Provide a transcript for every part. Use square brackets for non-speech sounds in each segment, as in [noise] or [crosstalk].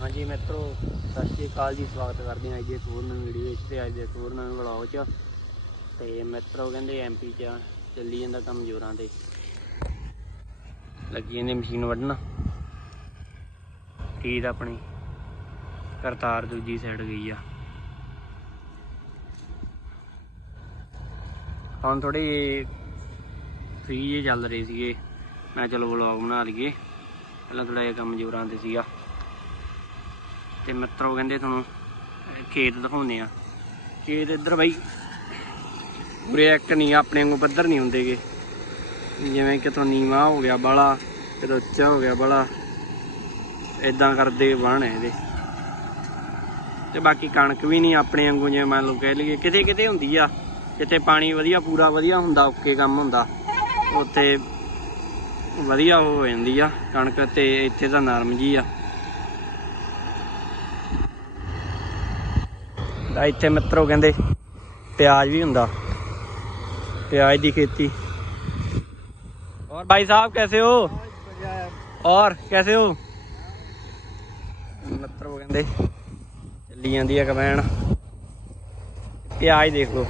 ਹਾਂਜੀ ਮਿੱਤਰੋ, ਸਤਿ ਸ਼੍ਰੀ ਅਕਾਲ ਜੀ, ਸਵਾਗਤ ਕਰਦੇ ਹਾਂ ਅੱਜ ਦੇ ਇੱਕ ਹੋਰ ਨਵੀਂ ਵੀਡੀਓ ਵਿੱਚ ਤੇ ਅੱਜ ਦੇ ਇੱਕ ਹੋਰ ਨਵੇਂ ਵਲੌਗ 'ਚ। ਤੇ ਮਿੱਤਰੋ ਕਹਿੰਦੇ ਐਮਪੀ 'ਚ ਚੱਲੀ ਜਾਂਦਾ ਕੰਮ ਜ਼ੋਰਾਂ ਤੇ। ਲੱਗੀ ਜਾਂਦੀ ਮਸ਼ੀਨ ਵੱਢਣ। ਈਦ ਆਪਣੀ, ਕਰਤਾਰ ਦੂਜੀ ਸਾਈਡ ਗਈ ਆ। ਹੁਣ ਥੋੜੀ ਫ੍ਰੀ ਜੇ ਚੱਲ ਰਹੇ ਸੀਗੇ। ਮੈਂ ਚਲੋ ਵਲੌਗ ਬਣਾ ਲਈਏ। ਪਹਿਲਾਂ ਥੋੜਾ ਜਿਹਾ ਕੰਮ ਜ਼ੋਰਾਂ ਤੇ ਸੀਗਾ। ਤੇ ਮਿੱਤਰੋ ਕਹਿੰਦੇ ਤੁਹਾਨੂੰ ਖੇਤ ਦਿਖਾਉਂਦੇ ਆ ਖੇਤ ਇੱਧਰ ਬਾਈ ਪੂਰੇ ਇੱਕ ਨਹੀਂ ਆਪਣੇ ਵਾਂਗੂ ਪੱਧਰ ਨਹੀਂ ਹੁੰਦੇਗੇ ਜਿਵੇਂ ਕਿ ਕਿਤੋਂ ਨੀਵਾ ਹੋ ਗਿਆ ਬਾਲਾ, ਕਿਤੋਂ ਉੱਚਾ ਹੋ ਗਿਆ ਬਾਲਾ ਇਦਾਂ ਕਰਦੇ ਬਣ ਇਹਦੇ। ਤੇ ਬਾਕੀ ਕਣਕ ਵੀ ਨਹੀਂ ਆਪਣੇ ਵਾਂਗੂ, ਜਿਵੇਂ ਮੰਨ ਲਓ ਕਹਿ ਲਈਏ, ਕਿਤੇ ਕਿਤੇ ਹੁੰਦੀ ਆ। ਜਿੱਥੇ ਪਾਣੀ ਵਧੀਆ, ਪੂਰਾ ਵਧੀਆ ਹੁੰਦਾ, ਓਕੇ ਕੰਮ ਹੁੰਦਾ, ਉੱਥੇ ਵਧੀਆ ਹੋ ਜਾਂਦੀ ਆ ਕਣਕ ਤੇ ਇੱਥੇ ਤਾਂ ਨਰਮ ਜੀ ਆ। ਦਾ ਇੱਥੇ ਮਿੱਤਰੋ ਕਹਿੰਦੇ ਪਿਆਜ਼ ਵੀ ਹੁੰਦਾ ਪਿਆਜ਼ ਦੀ खेती और भाई साहब कैसे हो और कैसे हो ਮਿੱਤਰੋ ਕਹਿੰਦੇ ਚੱਲੀ ਜਾਂਦੀ ਆ ਕਮੈਨ ਪਿਆਜ਼ ਦੇਖ ਲਓ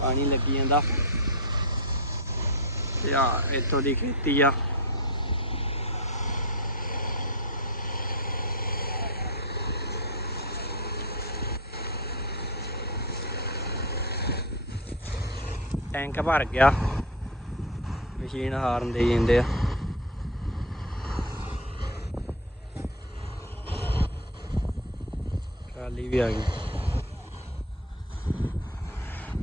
ਪਾਣੀ ਲੱਗੀ ਜਾਂਦਾ ਤੇ ਆ ਇੱਥੋਂ ਦੀ ਖੇਤੀ ਆ ਟੈਂਕ ਭਰ ਗਿਆ। ਮਸ਼ੀਨ ਹਾਰਨ ਦੇ ਜਾਂਦੇ ਆ। ਟਰਾਲੀ ਵੀ ਆ ਗਈ।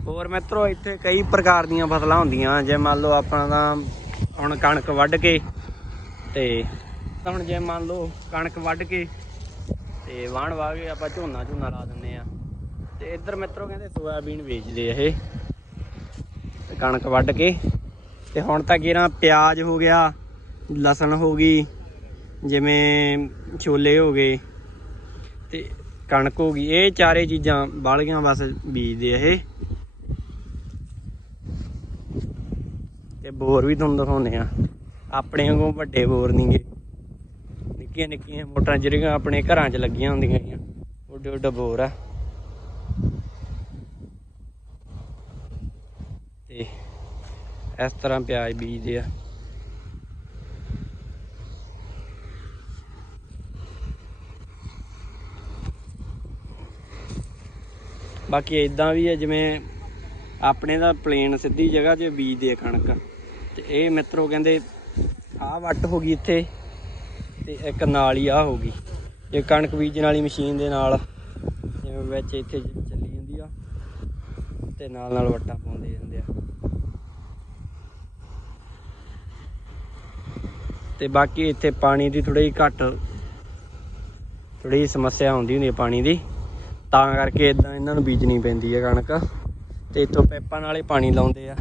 ਹੋਰ ਮਿੱਤਰੋ, ਇੱਥੇ ਕਈ ਪ੍ਰਕਾਰ ਦੀਆਂ ਫਸਲਾਂ ਹੁੰਦੀਆਂ ਜੇ ਮੰਨ ਲਓ ਆਪਾਂ ਤਾਂ ਹੁਣ ਕਣਕ ਵੱਢ ਕੇ ਤੇ ਹੁਣ ਜੇ ਮੰਨ ਲਓ ਕਣਕ ਵੱਢ ਕੇ ਤੇ ਵਾਣ ਵਾਹ ਕੇ ਆਪਾਂ ਝੋਨਾ ਝੋਨਾ ਲਾ ਦਿੰਦੇ ਆ। ਤੇ ਇੱਧਰ ਮਿੱਤਰੋ ਕਹਿੰਦੇ ਸੋਇਆਬੀਨ ਵੇਚਦੇ ਆ ਇਹ। ਕਣਕ ਵੱਢ ਕੇ। ਤੇ ਹੁਣ ਤਾਂ ਕਿਰਾਂ ਪਿਆਜ਼ ਹੋ ਗਿਆ, ਲਸਣ ਹੋ ਗਈ, ਜਿਵੇਂ ਛੋਲੇ ਹੋ ਗਏ, ਤੇ ਕਣਕ ਹੋ ਗਈ। ਇਹ ਚਾਰੇ ਚੀਜ਼ਾਂ ਬਾਲੀਆਂ ਬਸ ਬੀਜਦੇ ਆ ਇਹ। ਤੇ ਬੋਰ ਵੀ ਤੁਹਾਨੂੰ ਦਿਖਾਉਂਦੇ ਆ। ਆਪਣੇ ਵਾਂਗੂ ਵੱਡੇ ਬੋਰ ਨਹੀਂਗੇ ਨਿੱਕੀਆਂ ਨਿੱਕੀਆਂ ਮੋਟਰਾਂ ਜਿਹੜੀਆਂ ਆਪਣੇ ਘਰਾਂ 'ਚ ਲੱਗੀਆਂ ਹੁੰਦੀਆਂ ਗੀਆਂ ਉੱਡੇ ਉੱਡੇ ਬੋਰ ਆ ਤੇ ਇਸ ਤਰ੍ਹਾਂ ਪਿਆਜ਼ ਬੀਜਦੇ ਆ। ਬਾਕੀ ਇਦਾਂ ਵੀ ਹੈ ਜਿਵੇਂ ਆਪਣੇ ਦਾ ਪਲੇਨ ਸਿੱਧੀ ਜਗ੍ਹਾ 'ਚ ਬੀਜਦੇ ਆ ਕਣਕ। ਤੇ ਇਹ ਮਿੱਤਰੋ ਕਹਿੰਦੇ, ਆਹ ਵੱਟ ਹੋ ਗਈ ਇੱਥੇ, ਤੇ ਇੱਕ ਨਾਲ ਹੀ ਆ ਹੋ ਗਈ। ਇਹ ਕਣਕ ਬੀਜਣ ਵਾਲੀ ਮਸ਼ੀਨ ਦੇ ਨਾਲ, ਜਿਵੇਂ ਵਿੱਚ ਇੱਥੇ ਚੱਲੀ ਜਾਂਦੀ ਆ, ਤੇ ਨਾਲ ਨਾਲ ਵੱਟਾਂ ਪਾਉਂਦੇ ਜਾਂਦੇ ਆ। ਤੇ ਬਾਕੀ ਇੱਥੇ ਪਾਣੀ ਦੀ ਥੋੜੀ ਘੱਟ ਥੋੜੀ ਸਮੱਸਿਆ ਆਉਂਦੀ ਹੁੰਦੀ ਹੈ ਪਾਣੀ ਦੀ ਤਾਂ ਕਰਕੇ ਇਦਾਂ ਇਹਨਾਂ ਨੂੰ ਬੀਜਣੀ ਪੈਂਦੀ ਹੈ ਕਣਕ ਤੇ ਇੱਥੋਂ ਪੈਪਾਂ ਨਾਲੇ ਪਾਣੀ ਲਾਉਂਦੇ ਆ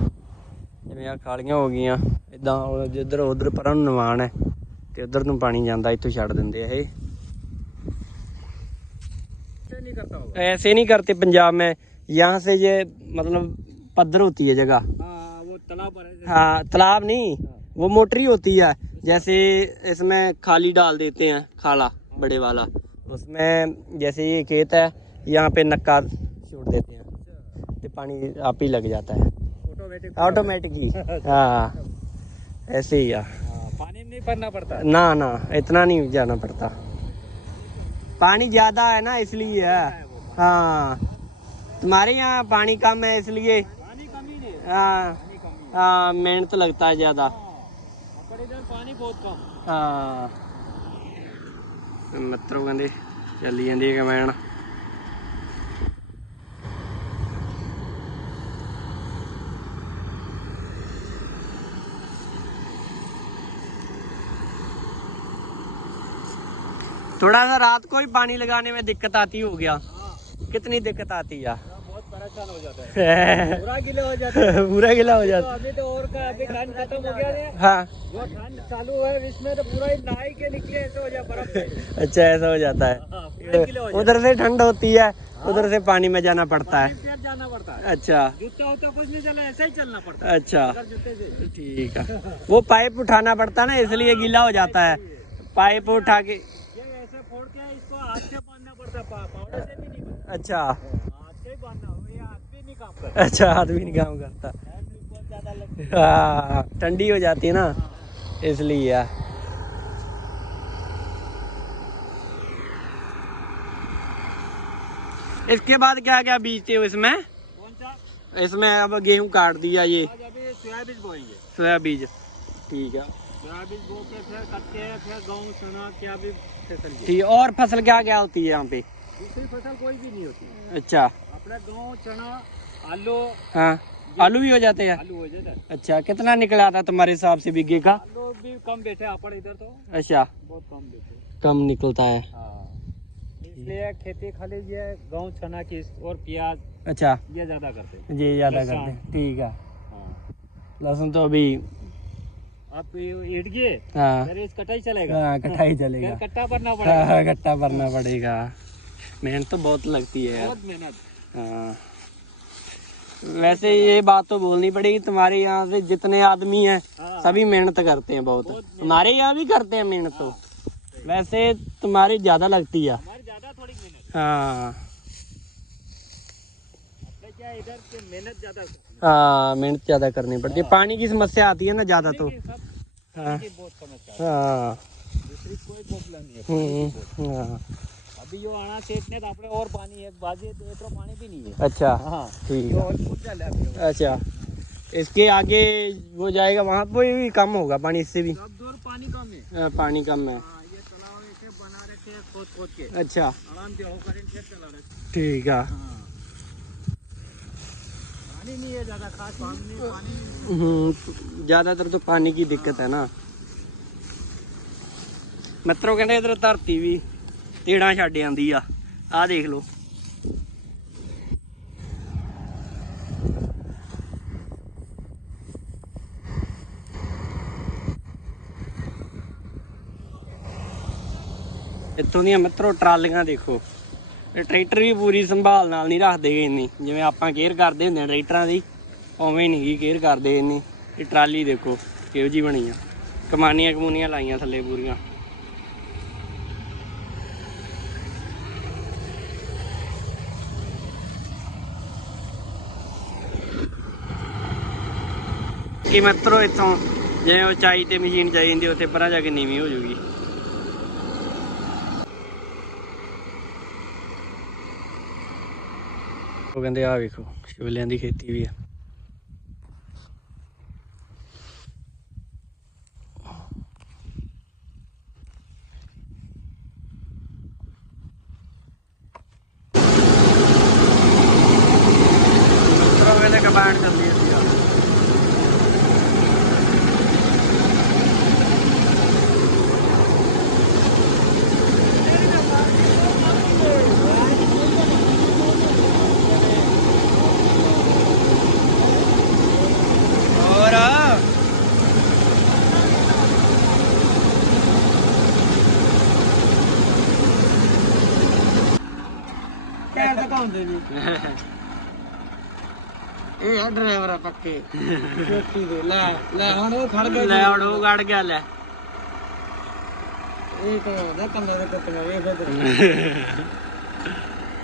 ਜਿਵੇਂ ਆ ਖਾਲੀਆਂ ਹੋ ਗਈਆਂ ਇਦਾਂ ਜਿੱਧਰ ਉਧਰ ਪਰਾਂ ਨੂੰ ਨਿਵਾਣ ਹੈ ਤੇ ਉਧਰ ਨੂੰ ਪਾਣੀ ਜਾਂਦਾ ਇੱਥੋਂ ਛੱਡ ਦਿੰਦੇ ਆ ਇਹ नहीं करता होगा ऐसे नहीं करते पंजाब में यहाँ से ये मतलब पद्धर होती है जगह हाँ वो तालाब पर है हाँ तालाब नहीं वो मोटरी होती है जैसे इसमें खाली डाल देते हैं खाला बड़े वाला। उसमें जैसे ये खेत है यहाँ पे नक्का छोड़ देते हैं। तो पानी आप ही लग जाता है। ऑटोमेटिक ऑटोमेटिकली [laughs] हाँ। ऐसे ही है। पानी में नहीं भरना पड़ता। ना ना इतना नहीं जाना पड़ता। पानी ज़्यादा है ना इसलिए है। हाँ तुम्हारे यहाँ पानी कम है इसलिए। पानी ही है। हाँ। पानी ही हाँ। मेहनत लगता है ज़्यादा। है पर इधर पानी बहुत कम ਹਾਂ ਮਿੱਤਰੋ ਕਹਿੰਦੇ ਚੱਲੀ ਜਾਂਦੀ ਹੈ ਕਮੈਨ थोड़ा सा रात को ही पानी लगाने में दिक्कत आती हो गया कितनी दिक्कत आती है बहुत बड़ा नुकसान हो जाता है। पूरा गीले हो जाते हैं। पूरा गिला हो [laughs] तो जाता अभी तो और का अभी ठंड खत्म हो गया है। हाँ। जो ठंड चालू है इसमें तो पूरा ही नहाई के निकले ऐसे हो जाए बर्फ़ [laughs] अच्छा ऐसा हो जाता है। हाँ, गीले हो जाते उधर से ठंड होती है उधर से पानी में जाना पड़ता है। हैं। जाना पड़ता है। अच्छा। जूता उता कुछ नहीं चला ऐसा ही चलना पड़ता है। अच्छा। जूते ठीक है। वो पाइप उठाना पड़ता है ना इसलिए गीला हो जाता है। पाइप उठा के ऐसे फोड़ के इसको हाथ से बांधना पड़ता है पा- से भी नहीं अच्छा हाथ से ही बांधना हो ये हाथ भी नहीं काम करता अच्छा आदमी नहीं काम करता। है ठंडी हो जाती है ना इसलिए। यार इसके बाद क्या क्या बीजते हो इसमें? इसमें अब गेहूँ काट दिया ये। बोएँगे। सोया बीज ठीक है। सोयाबीन बो के फिर कटते हैं फिर गेहूँ चना क्या भी फ़सल ये ठीक और फ़सल क्या क्या होती है यहाँ पे? दूसरी फ़सल कोई भी नहीं होती। अच्छा। अपना गाँव चना आलू हाँ आलू भी हो जाते हैं? आलू हो जाता है। अच्छा कितना निकला था तुम्हारे हिसाब से बीघे का आलू भी कम बैठे अपन इधर तो। अच्छा। बहुत कम बैठे कम निकलता है। हाँ। इसलिए खेती खाली ये गेहूँ चना की और प्याज अच्छा। ये ज़्यादा करते हैं। ये ज़्यादा करते हैं। ठीक है। हाँ। लहसुन तो अभी आप ईट गए हाँ। कटाई चलेगा। हाँ कटाई चलेगा। कट्टा भरना पड़ेगा। हाँ, गट्टा भरना पड़ेगा। मेहनत तो बहुत लगती है बहुत मेहनत। हाँ। वैसे ये बात तो बोलनी पड़ेगी तुम्हारे यहाँ से जितने आदमी हैं हाँ। सभी मेहनत करते हैं बहुत। हमारे यहाँ भी करते हैं मेहनत तो। वैसे तुम्हारी ज़्यादा लगती है। हाँ। क्या है, मेहनत ज़्यादा हाँ करनी पड़ती है। पानी की समस्या आती है ना ज़्यादा तो। हाँ। है। બીજો આણા છે ને તો આપણે ઓર પાણી એક तो એટલો પાણી भी नहीं है। अच्छा हाँ। ठीक है। अच्छा इसके आगे वो जाएगा वहाँ पे भी कम होगा पानी इससे भी? सब दूर पानी कम है। हाँ, पानी कम है। अच्छा। ठीक है। हम्म, ज़्यादातर तो पानी की दिक्कत है ना। मित्रों कहने इधर धरती भी ਤੀੜਾਂ ਛੱਡ ਜਾਂਦੀ ਆ। ਆਹ ਦੇਖ ਲਓ। ਇੱਥੋਂ ਦੀਆਂ ਮਿੱਤਰੋ, ਟਰਾਲੀਆਂ ਦੇਖੋ। ਟਰੈਕਟਰ ਵੀ ਪੂਰੀ ਸੰਭਾਲ ਨਾਲ ਨਹੀਂ ਰੱਖਦੇ ਇੰਨੀ। ਜਿਵੇਂ ਆਪਾਂ ਕੇਅਰ ਕਰਦੇ ਹੁੰਦੇ ਆ ਟਰੈਕਟਰਾਂ ਦੀ, ਉਵੇਂ ਨਹੀਂ ਕੇਅਰ ਕਰਦੇ ਇੰਨੀ। ਇਹ ਟਰਾਲੀ ਦੇਖੋ, ਕਿਹੋ ਜੀ ਬਣੀ ਆ। ਕਮਾਨੀਆਂ ਕਮੂਨੀਆਂ ਲਾਈਆਂ ਥੱਲੇ ਪੂਰੀਆਂ। ਕਿ ਮਿੱਤਰੋ ਇੱਥੋਂ ਜਿਵੇਂ ਉਚਾਈ ਤੇ ਮਸ਼ੀਨ ਜਾਈ ਜਾਂਦੀ, ਉੱਥੇ ਪਰਾਂ ਜਾ ਕੇ ਨੀਵੀਂ ਹੋ ਜੂਗੀ। ਉਹ ਕਹਿੰਦੇ ਆ ਵੇਖੋ ਸ਼ਿਵਲਿਆਂ ਦੀ ਖੇਤੀ ਵੀ ਆ ਮਿੱਤਰੋ ਕਹਿੰਦੇ ਕਬਾੜ ਚੱਲਦੀ ਹੁੰਦੀ ਆ ਹੋਰ ਨੇ। ਇਹ ਆ ਡਰਾਈਵਰ ਆ ਪੱਕੇ। ਖੇਤੀ ਦੇ। ਲੈ ਲੈ ਹੁਣ ਉਹ ਖੜ ਗਏ ਲੈ ਹੁਣ ਉਹ ਗੜ ਗਿਆ ਲੈ। ਇਹ ਤਾਂ ਉਹਦਾ ਕੰਨੇ ਦੇ ਕੁੱਤੇ ਵੇਖ ਇਧਰ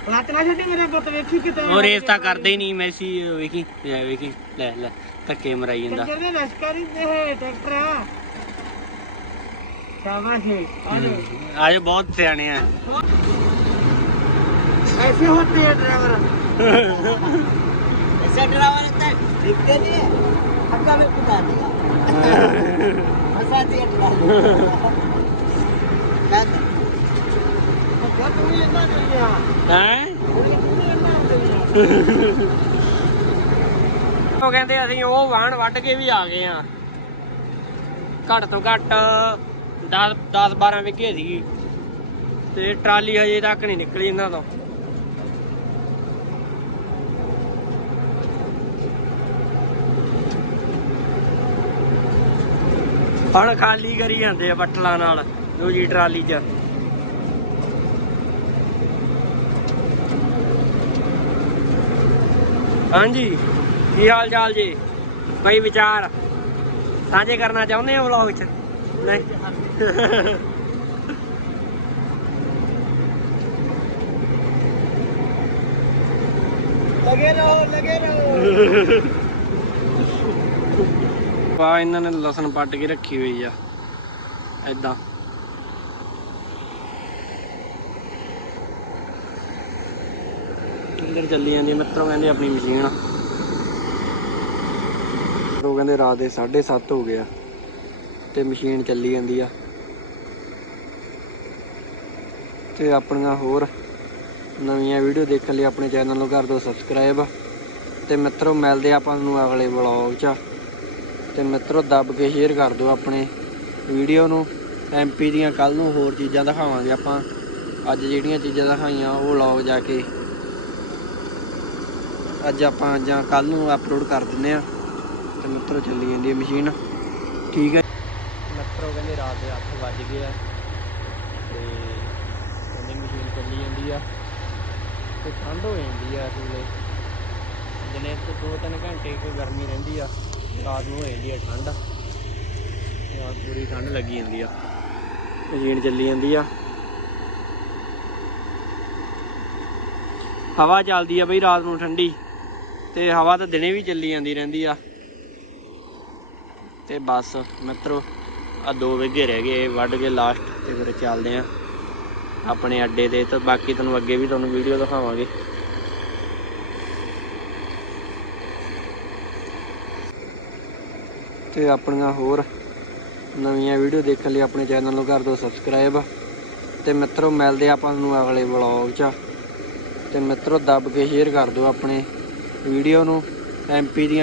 ਪਲੱਟ ਨਾ ਛੱਡੀ ਮੇਰੇ ਪੁੱਤ ਵੇਖੀ ਕਿਤੇ ਉਹ ਰੇਸ ਤਾਂ ਕਰਦੇ ਹੀ ਨਹੀਂ ਮੈਸੀ ਵੇਖੀ ਲੈ ਵੇਖੀ ਲੈ ਲੈ ਧੱਕੇ ਮਰਾਈ ਜਾਂਦਾ। ਕੰਜਰ ਦੇ ਲਸ਼ਕਰੀ ਦੇ ਟਰੈਕਟਰ ਆ। ਸ਼ਾਬਾਸ਼। ਆਜੋ ਬਹੁਤ ਸਿਆਣੇ ਆ। ऐसे होते हैं ड्राइवर ऐसे ड्राइवर रहता है दिखते नहीं है हक्का में कुदा दिया [laughs] हंसा दिया ड्राइवर क्या कर- तो तुम्हें इतना दे दिया ਹੈ तुम्हें इतना दे दिया ਉਹ ਕਹਿੰਦੇ [laughs] [laughs] ਅਸੀਂ ਉਹ ਵਾਹਣ ਵੱਢ ਕੇ ਵੀ ਆ ਗਏ ਆ ਘੱਟ ਤੋਂ ਘੱਟ 10 10 12 ਵਿਗੇ ਸੀ ਤੇ ਟਰਾਲੀ ਹਜੇ ਤੱਕ ਨਹੀਂ ਨਿਕਲੀ ਇਹਨਾਂ ਤੋਂ ਹੁਣ ਖਾਲੀ ਕਰੀ ਜਾਂਦੇ ਆ ਬੱਟਲਾਂ ਨਾਲ ਦੂਜੀ ਟਰਾਲੀ 'ਚ। ਹਾਂਜੀ ਕੀ ਹਾਲ ਚਾਲ ਜੀ? ਕੋਈ ਵਿਚਾਰ? ਸਾਂਝੇ ਕਰਨਾ ਚਾਹੁੰਦੇ ਹੋ ਵਲੌਗ 'ਚ ਨਹੀਂ? [laughs] ਲਗੇ ਰਹੋ ਲਗੇ ਰਹੋ। [laughs] ਆ ਇਹਨਾਂ ਨੇ ਲਸਣ ਪੱਟ ਕੇ ਰੱਖੀ ਹੋਈ ਆ। ਐਦਾਂ ਅੰਦਰ ਚੱਲੀ ਜਾਂਦੀ ਆ, ਮਿੱਤਰੋ ਕਹਿੰਦੇ ਆਪਣੀ ਮਸ਼ੀਨ ਉਹ ਕਹਿੰਦੇ ਰਾਤ ਦੇ 7:30 ਹੋ ਗਿਆ ਤੇ ਮਸ਼ੀਨ ਚੱਲੀ ਜਾਂਦੀ ਆ। ਤੇ ਆਪਣੀਆਂ ਹੋਰ ਨਵੀਆਂ ਵੀਡੀਓ ਦੇਖਣ ਲਈ ਆਪਣੇ ਚੈਨਲ ਨੂੰ ਕਰ ਦਿਓ ਸਬਸਕ੍ਰਾਈਬ। ਤੇ ਮਿੱਤਰੋ ਮਿਲਦੇ ਆਪਾਂ ਨੂੰ ਅਗਲੇ ਵਲੌਗ 'ਚ। ਤੇ ਮਿੱਤਰੋ ਦੱਬ ਕੇ ਸ਼ੇਅਰ ਕਰ ਦਿਓ ਆਪਣੇ ਵੀਡੀਓ ਨੂੰ। ਐਮਪੀ ਦੀਆਂ ਕੱਲ ਨੂੰ ਹੋਰ ਚੀਜ਼ਾਂ ਦਿਖਾਵਾਂਗੇ ਆਪਾਂ। ਅੱਜ ਜਿਹੜੀਆਂ ਚੀਜ਼ਾਂ ਦਿਖਾਈਆਂ, ਉਹ ਵਲੌਗ ਜਾ ਕੇ। ਅੱਜ ਆਪਾਂ ਜਾਂ ਕੱਲ ਨੂੰ ਅਪਲੋਡ ਕਰ ਦਿੰਨੇ ਆ ਤੇ ਮਿੱਤਰੋ ਚੱਲੀ ਜਾਂਦੀ ਹੈ ਮਸ਼ੀਨ ਠੀਕ ਹੈ। ਮਿੱਤਰੋ ਕਹਿੰਦੇ ਰਾਤ ਦੇ 8 ਵੱਜ ਗਏ ਆ। ਤੇ ਕਹਿੰਦੇ ਮਸ਼ੀਨ ਚੱਲੀ ਜਾਂਦੀ ਆ। ਤੇ ਠੰਡ ਹੋ ਜਾਂਦੀ ਆ ਇਸ ਵੇਲੇ। ਦਿਨੇ ਤੋਂ 2-3 ਘੰਟੇ ਕੋਈ ਗਰਮੀ ਰਹਿੰਦੀ ਆ। ਰਾਤ ਨੂੰ ਹੋ ਜਾਂਦੀ ਆ ਠੰਡ। ਤੇ ਆ ਪੂਰੀ ਠੰਡ ਲੱਗੀ ਜਾਂਦੀ ਆ। ਮਸ਼ੀਨ ਚੱਲੀ ਜਾਂਦੀ ਆ। ਹਵਾ ਚੱਲਦੀ ਆ ਬਈ ਰਾਤ ਨੂੰ ਠੰਡੀ। ਤੇ ਹਵਾ ਤਾਂ ਦਿਨੇ ਵੀ ਚੱਲੀ ਜਾਂਦੀ ਰਹਿੰਦੀ ਆ। ਤੇ ਬਸ ਮਿੱਤਰੋ, ਆ ਦੋ ਵਿਗੇ ਰਹਿ ਗਏ ਵੱਢ ਕੇ ਲਾਸਟ ਤੇ ਫਿਰ ਚੱਲਦੇ ਆ। ਆਪਣੇ ਅੱਡੇ ਤੇ ਤੇ ਬਾਕੀ ਤੁਹਾਨੂੰ ਅੱਗੇ ਵੀ ਤੁਹਾਨੂੰ ਵੀਡੀਓ ਦਿਖਾਵਾਂਗੇ। ਤੇ ਆਪਣੀਆਂ ਹੋਰ ਨਵੀਆਂ ਵੀਡੀਓ ਦੇਖਣ ਲਈ ਆਪਣੇ ਚੈਨਲ ਨੂੰ ਕਰ ਦਿਓ ਸਬਸਕ੍ਰਾਈਬ ਤੇ ਮਿੱਤਰੋ, ਮਿਲਦੇ ਆਪਾਂ ਨੂੰ ਅਗਲੇ ਵਲੌਗ 'ਚ। ਤੇ ਮਿੱਤਰੋ, ਦੱਬ ਕੇ ਸ਼ੇਅਰ ਕਰ ਦਿਓ ਆਪਣੇ ਵੀਡੀਓ ਨੂੰ। ਐਮਪੀ ਦੀਆਂ